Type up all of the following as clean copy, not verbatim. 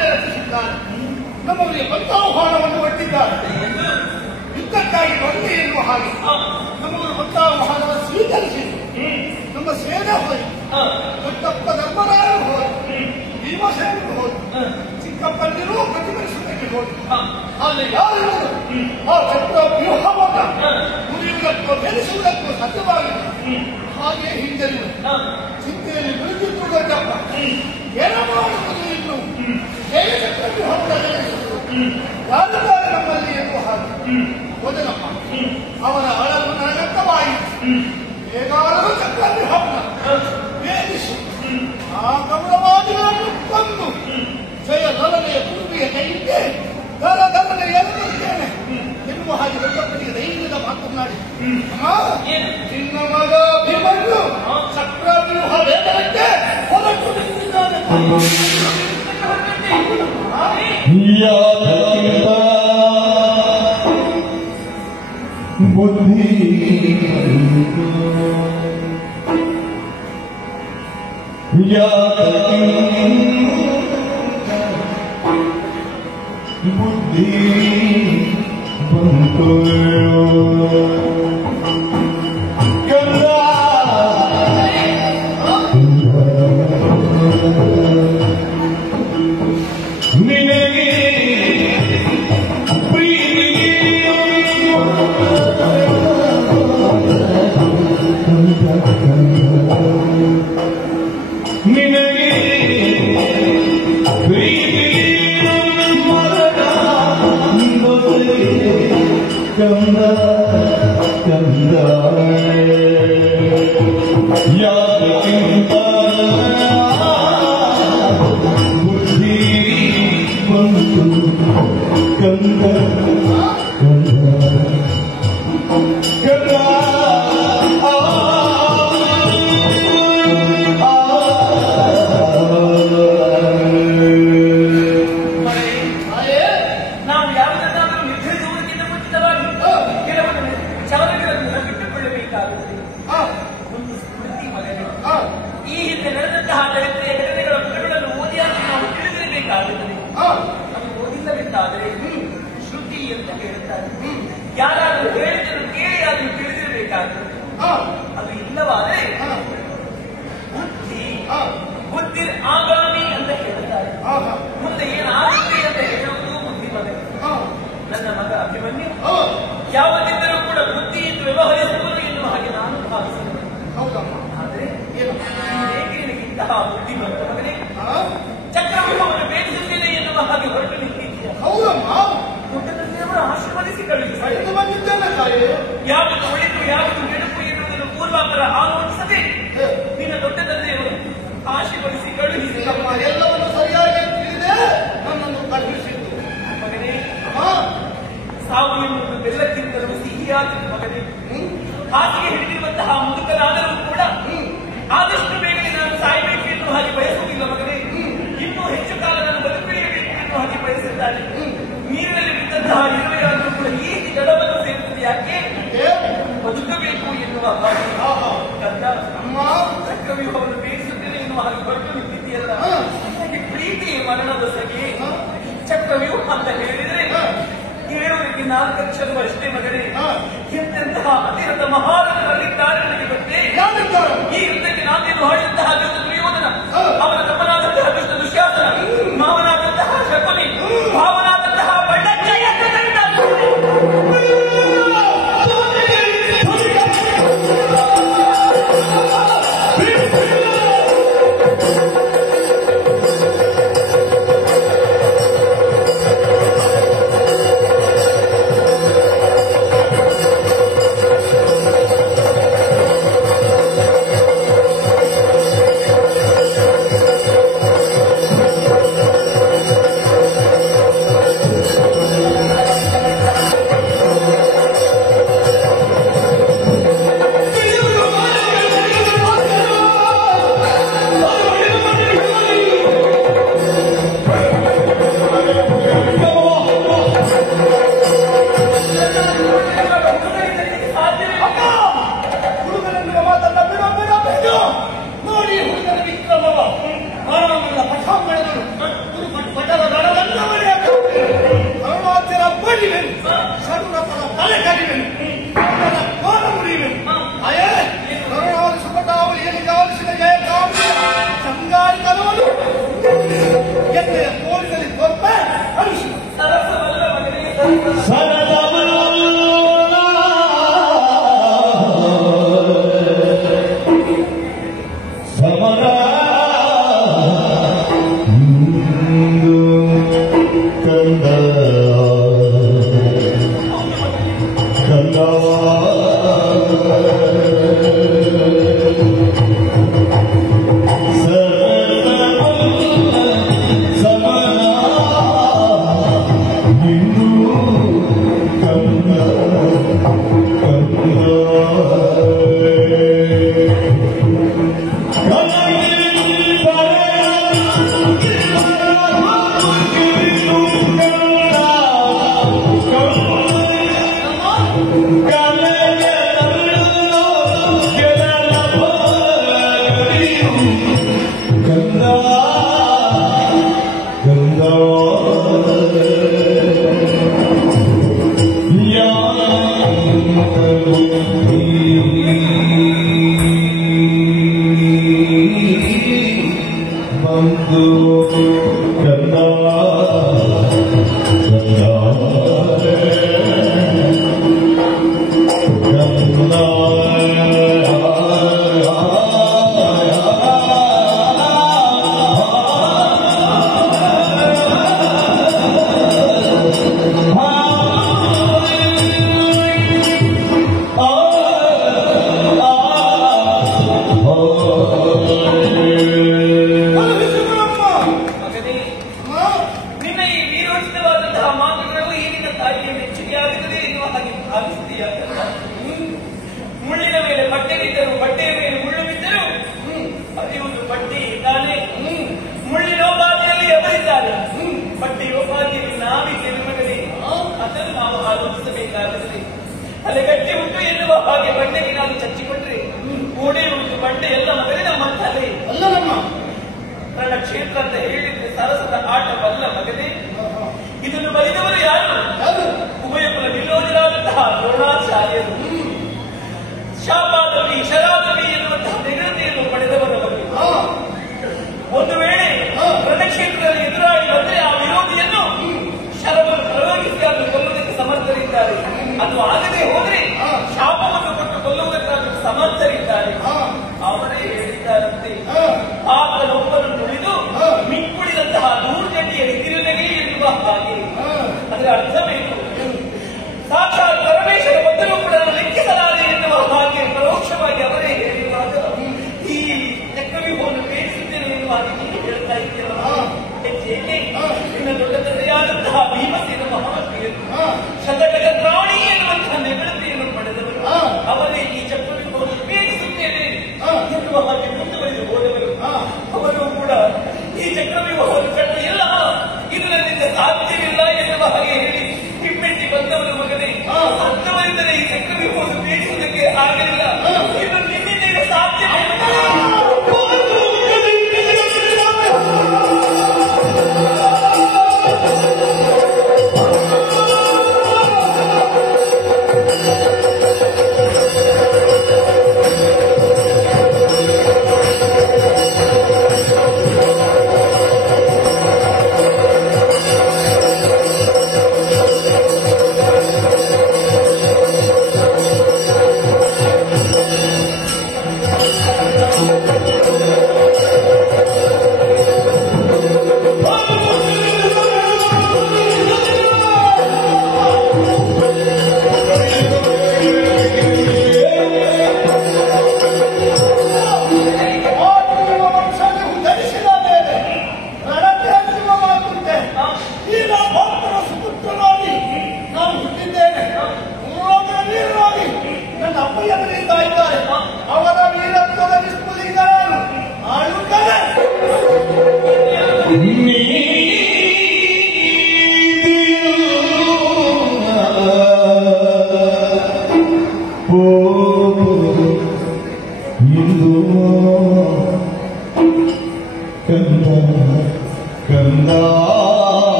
ಆಜ್ಞೆ ರಚಿಸಿದ್ದಾರೆ. ನಮ್ಮಲ್ಲಿ ಭಕ್ತಾಹ್ವಾನವನ್ನು ಒಡ್ಡಿದ್ದಾರೆ. ಯುದ್ಧಕ್ಕಾಗಿ ಬರಲಿ ಎನ್ನುವ ಹಾಗೆ ನಮ್ಮವರು ಭಕ್ತಾಹ್ವಾನ ಸ್ವೀಕರಿಸಿ ನಮ್ಮ ಸೇನೆ ಹೋಯಿತು. ದೊಡ್ಡಪ್ಪ ಧರ್ಮರಾಯರು ಹೋದರು, ಭೀಮಸೇನರು ಹೋದರು, ಚಿಕ್ಕಪ್ಪಂದಿರು ಪ್ರತಿಭಟಿಸುವುದಕ್ಕೆ ಹೋದರು. ಅಲ್ಲಿ ಯಾರು ಆ ಚಕ್ರ ವ್ಯೂಹವನ್ನು ಮುರಿಯುವುದಕ್ಕೂ ಬೆಳೆಸುವುದಕ್ಕೂ ಸಜ್ಜವಾಗಿದೆ. ಹಾಗೆ ಹಿಂಜರಿದು ಚಿಂತೆಯಲ್ಲಿ ಮುಳುಗಿತ್ತು ದೊಡ್ಡಪ್ಪ. ಏನು ಮಾಡುವುದು ಇನ್ನು ಹೇಗೆ ಚಕ್ರ ವ್ಯೂಹವನ್ನು ಬೆಳೆಸುವುದು, ಯಾರಿದ್ದಾರೆ ನಮ್ಮಲ್ಲಿ ಎನ್ನುವ ಹಾಗೆ ಹೋದನಪ್ಪ. ಅವನ ಅಳಲು ನನಗರ್ಥವಾಯಿತು. ಹೇಗಾದರೂ ಚಕ್ರ ವ್ಯೂಹವನ್ನು ಭೇದಿಸಿ ಆ ಗೌರವಾದಿಗಳನ್ನು ಕೊಂದು ಜಯ ಲಲನೆಯ ಪೂರ್ವಿಯ ಕೈಗೆ ಧರನೆ ಎಲ್ಲಿದ್ದೇನೆ ಎನ್ನುವ ಹಾಗೆ ದೊಡ್ಡಪ್ಪನಿಗೆ ಧೈರ್ಯದ ಮಾತನಾಡಿ, ನಿನ್ನ ಮಗ ಭೀಮನು ಚಕ್ರವ್ಯೂಹ ವೇದನಕ್ಕೆ ಹೊರಟು ನಿಂತಿದ್ದಾನೆ. ಬುದ್ಧಿ ಬುದ್ಧಿ ಬಂತು ನಿನಗೆ ಯಾರಾದರೂ ಹೇಳಿದರು ಕೇಳಿ ಅದು ತಿಳಿದಿರಬೇಕಾಗುತ್ತದೆ. ಅದು ಇಲ್ಲವಾದರೆ ಬುದ್ಧಿ ಆಗಾಮಿ ಅಂತ ಹೇಳುತ್ತಾರೆ. ಮುಂದೆ ಏನಾಗುತ್ತೆ ಅಂತ ಹೇಳುವುದು ಬುದ್ಧಿಮಗ. ನನ್ನ ಮಗ ಅಭಿಮನ್ಯು ಯಾವತ್ತಿದ್ದರೂ ಕೂಡ ಬುದ್ಧಿಯಿಂದ ವ್ಯವಹರಿಸುವುದು ಎನ್ನುವ ಹಾಗೆ ನಾನು ಭಾವಿಸಿದೆ. ಆದರೆ ಇಂತಹ ಬುದ್ಧಿಮಗ ಮಗನೇ ಚಕ್ರವ್ಯೂಹವನ್ನು ಭೇದಿಸುತ್ತೇನೆ ಎನ್ನುವ ಹಾಗೆ ಹೊರಟು ನಿಂತಿದ್ದೀಯ. ದೊಡ್ಡ ತಂದೆಯವರು ಆಶೀರ್ವದಿಸಿ ಕಳುಹಿಸಿದ್ದಾರೆ. ಯಾವುದು ಒಳಿತು ಯಾವುದು ನೆನಪು ಎನ್ನುವುದನ್ನು ಪೂರ್ವಾಪರ ಆಲೋಚಿಸದೆ ನಿನ್ನ ದೊಡ್ಡ ತಂದೆಯವರು ಆಶೀರ್ವದಿಸಿ ಕಳುಹಿಸಿ ಎಲ್ಲವನ್ನು ಸರಿಯಾಗಿ ತಿಳಿದೆ ನನ್ನನ್ನು ಕಳುಹಿಸಿದ್ದು. ಮಗನೇ, ಸಾವು ಎನ್ನುವುದು ಬೆಲ್ಲಕ್ಕಿಂತಲೂ ಸಿಹಿಯಾದ ಮಗನೇ. ಹಾಸಿಗೆ ಹಿಡಿದಿರುವಂತಹ ಮುದುಕನಾದರೂ ಕೂಡ ಆದಷ್ಟು ಬೇಗನೆ ನಾನು ಸಾಯಬೇಕು ಎನ್ನುವ ಹಾಗೆ ಬಯಸುವುದಿಲ್ಲ ಮಗನೇ. ಇನ್ನೂ ಹೆಚ್ಚು ಕಾಲ ನಾನು ಬದುಕುಳಿಯಬೇಕು ಎನ್ನುವ ಹಾಗೆ ಬಯಸುತ್ತಾನೆ. ನೀರಿನಲ್ಲಿ ಬಿದ್ದಂತಹ ಇರುವೆಯಾದರೂ ಕೂಡ ಈ ಜಡವನ್ನು ಸೇರುತ್ತದೆ. ಯಾಕೆ ಬದುಕಬೇಕು ಎನ್ನುವ ಭಾವನೆ. ಚಕ್ರವ್ಯೂಹವನ್ನು ಬೇಯಿಸುತ್ತೇನೆ ಎನ್ನುವ ಹಾಗೆ ಹೊರಟು ನಿಂತಿದೆಯಲ್ಲ, ಪ್ರೀತಿ ಮರಣದ ಸಗೆ. ಚಕ್ರವ್ಯೂಹ ಅಂತ ಹೇಳಿದರೆ ಕೇಳುವರಿಗೆ 4 ಅಕ್ಷರವೂ ಅಷ್ಟೇ ಮಗನೇ. ಎಂತೆಂತಹ ಅತಿರಥ ಮಹಾರಥರಲ್ಲಿದ್ದಾರೆ ನನಗೆ ಗೊತ್ತೇ. ಈ ಯುದ್ಧಕ್ಕೆ ನಾನೇನು ಹಾಡಿದಂತಹ ದುರ್ಯೋಧನ, ಅವನ ತಮ್ಮನಾದಂತಹ ದುಷ್ಟ ದುಶ್ಯಾಸನ, ಮಾವನಾದಂತಹ ಶಕುನಿ, ಭಾವನಾದಂತಹ ಬಳ್ಳಜ್ಜಯ್ಯ ಕಡಿವೆನು, ಶತ್ರುಗಳ ತಲೆ ಕಡಿವೆನು, ಕೋನ ಮುರಿಯುವೆನು. ಅಯೇ ಕರುಣಾವಲಿ ಸುಪಟಾವಲಿಯಲ್ಲಿ ಗಾವಲಿಸಿದ ಜಯ ಕಾವಲಿ ಸಂಗಾರಿ ಕಲವನು ಎನ್ನೆಯ ತೋಳಿನಲ್ಲಿ ಕೊಪ್ಪ ಅನಿಸು ಸರಸವಲ್ಲ ಮಗನಿಗೆ ಮುಳ್ಳಿನ ಮೇಲೆ ಬಟ್ಟೆ ಬಿದ್ದರು, ಬಟ್ಟೆಯ ಮೇಲೆ ಮುಳ್ಳು ಬಿದ್ದರು, ಅರಿಯುವುದು ಬಟ್ಟೆ ಇದ್ದಾನೆ. ಮುಳ್ಳಿನೋಪಾದಿಯಲ್ಲಿ ಅವರಿದ್ದಾರೆ, ಬಟ್ಟೆಯೋಪಾದಿಯಲ್ಲಿ ನಾವಿದ್ದೇವೆ ಮಗನೇ. ಅದನ್ನು ನಾವು ಆಲೋಚಿಸಬೇಕಾಗುತ್ತದೆ. ತಲೆಗಟ್ಟಿ ಉಂಟು ಎನ್ನುವ ಹಾಗೆ ಬಟ್ಟೆಗೆ ನಾವು ಚಚ್ಚಿಕೊಂಡ್ರೆ ಓಡಿಯುವುದು ಬಟ್ಟೆ ಎಲ್ಲ ಮಗನೇ ನಮ್ಮ ತಲೆ ಅಲ್ಲ ನಮ್ಮ ರಣಕ್ಷೇತ್ರ ಅಂತ ಹೇಳಿದ್ರೆ ಸರಸದ ಆಟವಲ್ಲ ಮಗನೇ. ಇದನ್ನು ಬರೆದವರು ಯಾರು? ಉಭಯಕುಲ ವಿರೋಧರಾದಂತಹ ದ್ರೋಣಾಚಾರ್ಯರು. ಶಾಪಾದವಿ ಶರಾದವಿ ಎನ್ನುವಂತಹ ನಿಗದಿಯನ್ನು ಪಡೆದವರವರು. ಒಂದು ವೇಳೆ ರಣಕ್ಷೇತ್ರದಲ್ಲಿ ಎದುರಾಳಿ ಬಂದರೆ ಆ ವಿರೋಧಿಯನ್ನು ಶರವನ್ನು ಪ್ರಯೋಗಿಸಿ ಅದನ್ನು ಕೊಲ್ಲುವುದಕ್ಕೆ ಸಮರ್ಥರಿದ್ದಾರೆ. ಅದು ಆಗದೆ ಹೋದ್ರೆ ಶಾಪವನ್ನು ಕೊಟ್ಟು ಕೊಲ್ಲುವುದಕ್ಕಾಗಿ ಸಮರ್ಥರಿದ್ದಾರೆ. ಅವರೇ ಹೇಳಿದ್ದಾರಂತೆ, ಆತನೊಬ್ಬನನ್ನು ಉಳಿದು ಮಿಕ್ಕುಳಿದಂತಹ ದೂರ್ಜಟಿಯಲ್ಲಿ ತಿರುನಗೆ ಎನ್ನುವ ಹಾಗೆ. ಅದರ ಅರ್ಥವೇನು? ಸಾಕ್ಷಾತ್ ಪರಮೇಶ್ವರ ಬಂದರೂ ಕೂಡ ಲೆಕ್ಕಿಸಲಾರೆ ಎನ್ನುವ ಹಾಗೆ ಪರೋಕ್ಷವಾಗಿ ಅವರೇ ಹೇಳಿರುವಾಗ ಈ ಚಕ್ರವ್ಯೂಹವನ್ನು ಬೇಯಿಸುತ್ತೇನೆ ಎನ್ನುವ ಹಾಗೆ ನೀವು ಹೇಳ್ತಾ ಇದ್ದೀರಲ್ಲ. ಹೆಚ್ಚೇಕೆ ಇನ್ನು ದೊಡ್ಡ ತಂದೆಯಾದಂತಹ ಭೀಮಸೇನ ಮಹಾವೀರರು ಶತಕ ದ್ರಾವಣಿ ಎನ್ನುವಂತಹ ನೆಗಳತೆಯನ್ನು ಪಡೆದವರು. ಅವರೇ ಈ ಚಕ್ರವ್ಯೂಹವನ್ನು ಬೇಯಿಸುತ್ತೇನೆ ಎನ್ನುವ ಹಾಗೆ ಮುಂದುವರೆದು ಹೋದವರು. ಅವರು ಕೂಡ ಈ ಚಕ್ರವ್ಯೂಹವನ್ನು ಕಂಡು ಇಲ್ಲ, ಇದು ನನ್ನಿಂದ ಸಾಧ್ಯವಿಲ್ಲ ಎನ್ನುವ ಹಾಗೆ ಹೇಳಿ ಹಿಮ್ಮೆಟ್ಟಿ ಬಂದವರು ಮಗನೇ. ಅಂಥವರಿಂದಲೇ ಈ ಚಕ್ರವ್ಯೂಹವನ್ನು ಬೇಯಿಸುವುದಕ್ಕೆ ಆಗಲಿಲ್ಲ. ಇದು ನಿನ್ನಿಂದ ಸಾಧ್ಯವಿಲ್ಲ.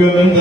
ಸಾಧನೆ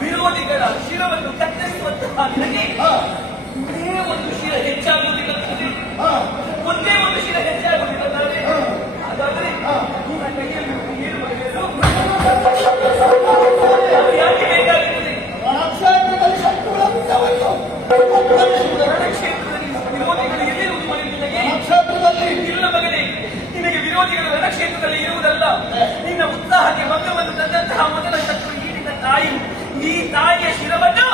ವಿರೋಧಿಗಳ ಶಿರವನ್ನು ಕತ್ತರಿಸುವಂತಹ ನಿನಗೆ ಒಂದೇ ಒಂದು ಶಿರ ಹೆಚ್ಚಾಗುವುದಿಲ್ಲದೆ ಒಂದೇ ಒಂದು ಶಿರ ಹೆಚ್ಚಾಗುವುದಿಲ್ಲದೆ ಹಾಗಾದರೆ ನಿನ್ನ ಕೈಯಲ್ಲಿ ಏನು ಬರಬೇಕು? ಅದು ಯಾಕೆ ಬೇಕಾಗುತ್ತದೆ? ರಣಕ್ಷೇತ್ರದಲ್ಲಿ ವಿರೋಧಿಗಳು ಎಲ್ಲಿರುವುದು ಮನೆ ನಿನಗೆ? ಇಲ್ಲ ಮಗನೇ, ನಿನಗೆ ವಿರೋಧಿಗಳು ರಣಕ್ಷೇತ್ರದಲ್ಲಿ ಇರುವುದಲ್ಲ. ನಿನ್ನ ಉತ್ಸಾಹಕ್ಕೆ ಭಂಗವನ್ನು ತಂದಂತಹ ಮೊದಲ ಶತ್ರು ಈ ನಿನ್ನ ತಾಯಿ. ಈ ತಾಯಿಯ ಶಿರವನ್ನು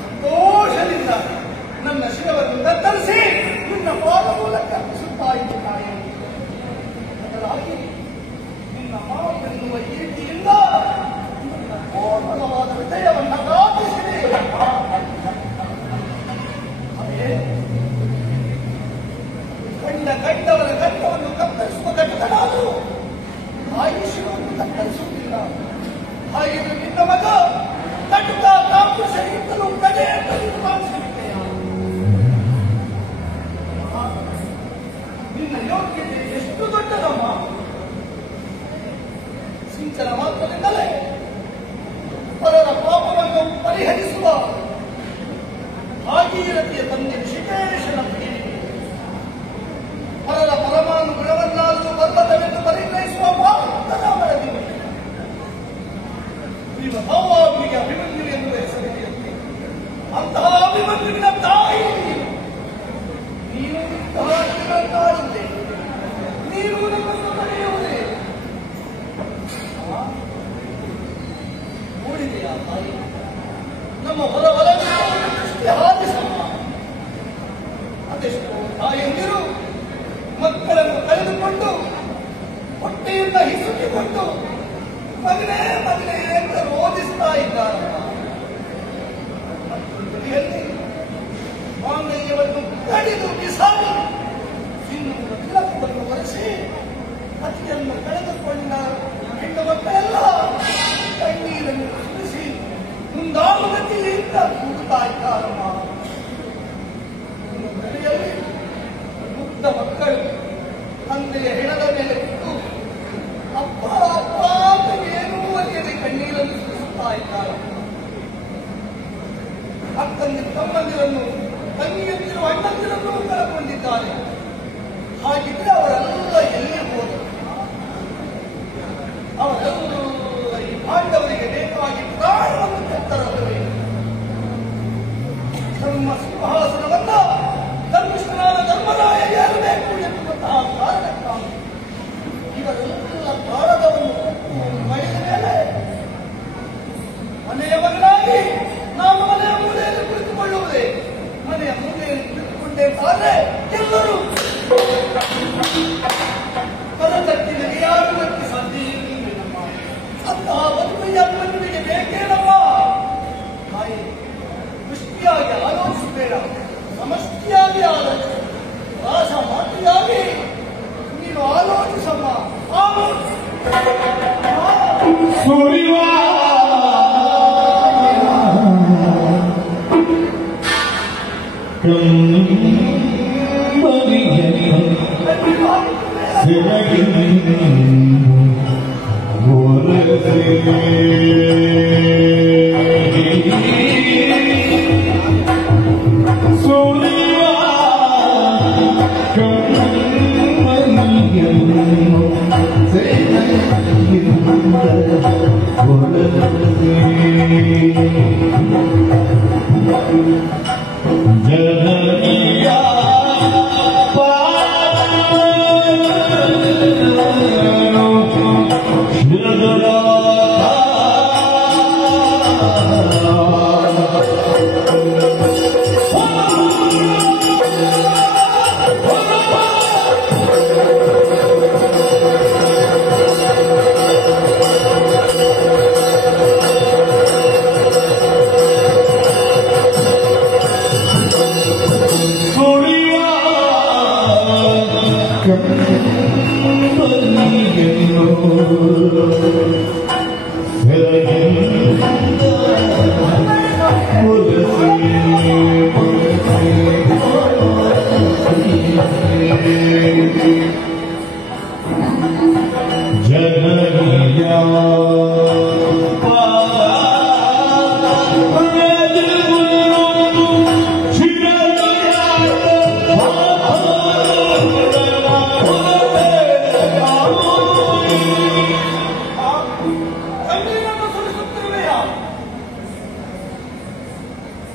ಸಂತೋಷದಿಂದ ನನ್ನ ಶಿರವನ್ನು ಕತ್ತರಿಸಿ ನಿನ್ನ ಪಾದ ಮೂಲಕ ಅರ್ಪಿಸುತ್ತಾ ಇದ್ದಾನೆ. ಬದಲಾಗಿ ನಿನ್ನ ಮಾತೆನ್ನುವ ಕೀರ್ತಿಯಿಂದ ನನ್ನ ಕೋಮಲವಾದ ಹೃದಯವನ್ನು ಗಾಪಿಸಿದೆ. ಅದೇ ಕಂಡವರ ಕಂಠವನ್ನು ಕತ್ತರಿಸುವ ಘಟಕನಾದರೂ ಆಯುಷ್ಯವನ್ನು ಕತ್ತರಿಸುವುದಿಲ್ಲ. ಹಾಗೆ ನಿನ್ನ ಮಗ ಕಟ್ಟುತ್ತ ಕಾಪುರುಷರಿದ್ದಲು ಕಡೆ ನಿರ್ಮಾಣಿಸಲಿಕ್ಕೆಯ ನಿನ್ನ ಯೋಗ ಕೊಟ್ಟು ಮಗನೇ ಮಗನೇ ಅಂತ ರೋಧಿಸ್ತಾ ಇದ್ದಾರಲ್ಲ. ಮತ್ತೊಂದೆಡೆಯಲ್ಲಿ ಮಾಂಗಲ್ಯವನ್ನು ಕಡಿದು ಬಿಸಾಡಿ ಇನ್ನು ತಿಲಕವನ್ನು ಒರೆಸಿ ಪತಿಯನ್ನು ಕಳೆದುಕೊಂಡ ಹೆಣ್ಣು ಮಕ್ಕಳೆಲ್ಲ ಕಣ್ಣೀರನ್ನು ಸುರಿಸಿ ಮುಂದಾಗುಗತಿಯಿಂದ ಕೂಗುತ್ತಾ ಇದ್ದಾರಮ್ಮ. ಇನ್ನೊಂದೆಡೆಯಲ್ಲಿ ಮುಗ್ಧ ಮಕ್ಕಳು ತಂದೆಯ ಹೆಣದ ಮೇಲೆ ಬಿದ್ದು ಅಪ್ಪ ಅಪ್ಪ ಏನೂ ಅರಿಯದೆ ಕಣ್ಣೀರನ್ನು ಸುರಿಸುತ್ತಾ ಇದ್ದಾರೆ. ಅಕ್ಕಂದಿರು ತಮ್ಮಂದಿರನ್ನು ತಂಗಿಯಂದಿರು ಅಣ್ಣಂದಿರನ್ನು ಕಳಕೊಂಡಿದ್ದಾರೆ. ಹಾಗಿದ್ರೆ ಅವರೆಲ್ಲ ಎಲ್ಲಿ ಹೋದರು? ಅವರೆಲ್ಲ ಈ ಪಾಂಡವರಿಗೆ ಬೇಕಾಗಿ ಪ್ರಾಣವನ್ನು ತೆತ್ತರಲ್ಲವೇ? ಧರ್ಮ ಸಿಂಹಾಸನವನ್ನ ಧರ್ಮಿಷ್ಠನಾದ ಧರ್ಮರಾಯ ಏರಬೇಕು ಎನ್ನುವಂತಹ ಕಾರಣಕ್ಕಾಗಿ ಇವರೆಲ್ಲ ಭಾರತವನ್ನು ಮಾಡಿದ ಮೇಲೆ ಮನೆಯ ಮಗನಾಗಿ ನಾನು ಮನೆಯ ಮೂಲೆಯಲ್ಲಿ ಕುಳಿತುಕೊಳ್ಳುವುದೇ? ಮನೆಯ ಮೂಲೆಯಲ್ಲಿ ಕುಳಿತುಕೊಂಡೇಕಾದ್ರೆ ಎಲ್ಲರೂ ಪದತಟ್ಟಿನಲ್ಲಿ ಯಾರು ವ್ಯಕ್ತಿ ಸಾಧ್ಯ ನಮ್ಮ ಅಂತಹ ಬದುಕೈಯ ಮನುವಿಗೆ ಬೇಕೇನಮ್ಮ? ತಾಯಿ ದೃಷ್ಟಿಯಾಗಿ ಆಲೋಚಿಸಬೇಡ, ಸಮಷ್ಟಿಯಾಗಿ ಆಲೋಚಿಸ. ರಾಸ ಮಾತಿಯಾಗಿ ನೀನು ಆಲೋಚಿಸಮ್ಮ. ಸುರಿವಾ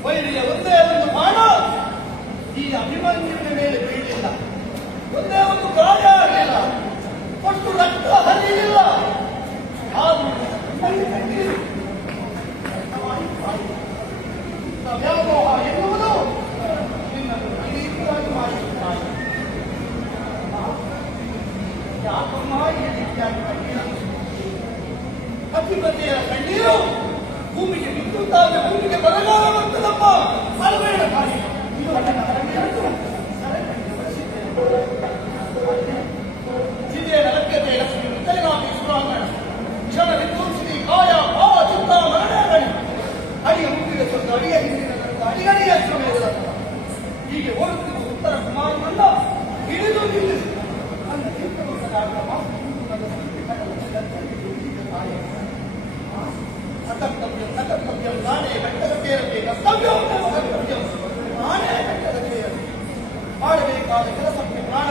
ವೈರಿಯ ಒಂದೇ ಒಂದು ಬಾಣ ಈ ಅಭಿಮನ್ಯುವಿನ ಮೇಲೆ ಬೀಳಿಲ್ಲ. ಒಂದೇ ಒಂದು ಗಾಯ ಆಗಲಿಲ್ಲ, ಒಟ್ಟು ರಕ್ತ ಹರಿಯಲಿಲ್ಲ. ವ್ಯಾಮೋಹ ಎನ್ನುವುದು ನಿನ್ನನ್ನು ಅನೀತಿಯಾಗಿ ಮಾಡಿರುತ್ತಾರೆ. ಯಾಕಮ್ಮ ಈ ರೀತಿಯಾಗಿ ಕಣ್ಣೀರು? ಅತಿಪತಿಯ ಕಣ್ಣೀರು ಭೂಮಿಗೆ ಬಿದ್ದುತ್ತಾದ್ರೆ ಭೂಮಿಗೆ ಬರಗಾಲ ಬರ್ತದಪ್ಪ. ಅಲ್ಬೇಡ ಕಾಯಿ ಇದು ಜಿದೆ ನರಕ್ಯತೆ ಲಕ್ಷ್ಮಿ ಉತ್ತರನಾಥಿ ಸುರಾಂಗಣ ಕ್ಷಣ ವಿಧ್ವಂಸಿನಿ ಕಾಯ ಭಾವ ಚಿತ್ತ ಮರಣಗಣಿ ಅಡಿಯ ಮುಂದಿನ ಸ್ವಲ್ಪ ಅಡಿಯ ಹಿಂದಿನ ಅಡಿಗಡಿಯ ಸಮಯದ ಹೀಗೆ ಓಡುತ್ತಿರುವ ಉತ್ತರ ಕುಮಾರನನ್ನ ಹಿಡಿದು ನಿಲ್ಲಿಸಿ ನನ್ನ ಅಕರ್ತವ್ಯ ನಕರ್ತವ್ಯ ನಾನೇ ಬೆಟ್ಟಗಟ್ಟೇರದೆ ಕರ್ತವ್ಯ ಕರ್ತವ್ಯ ನಾನೇ ಬೆಟ್ಟಗಟ್ಟೇರದೆ ಮಾಡಬೇಕಾದ ಕೆಲಸಕ್ಕೆ ಪ್ರಾಣ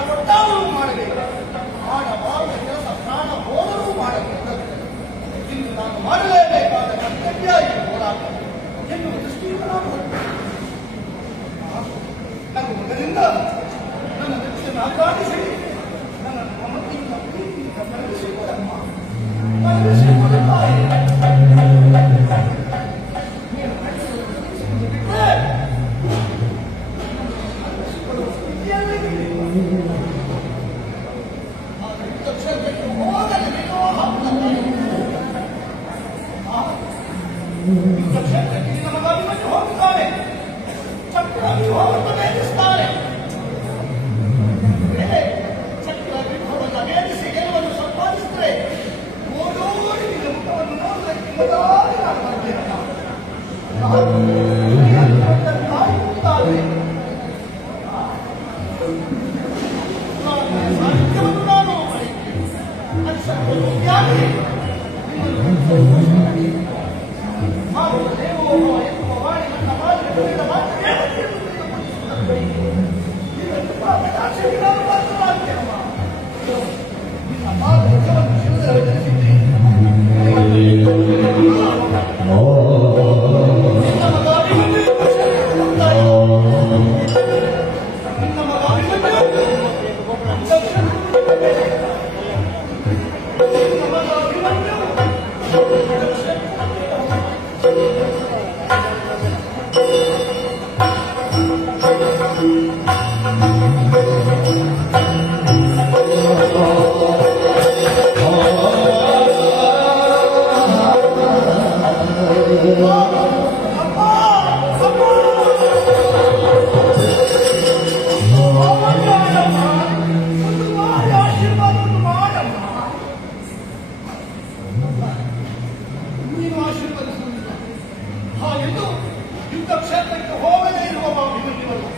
ಸಾಹಿತ್ಯವನ್ನು ನಾನು ನೀನು ಆಶೀರ್ವದಿಸುವುದಿಲ್ಲ ಹಾಗೆಂದು ಯುದ್ಧ ಕ್ಷೇತ್ರಕ್ಕೆ ಹೋಗದೇ ಇರುವ ಅಭಿಮನ್ಯುವರು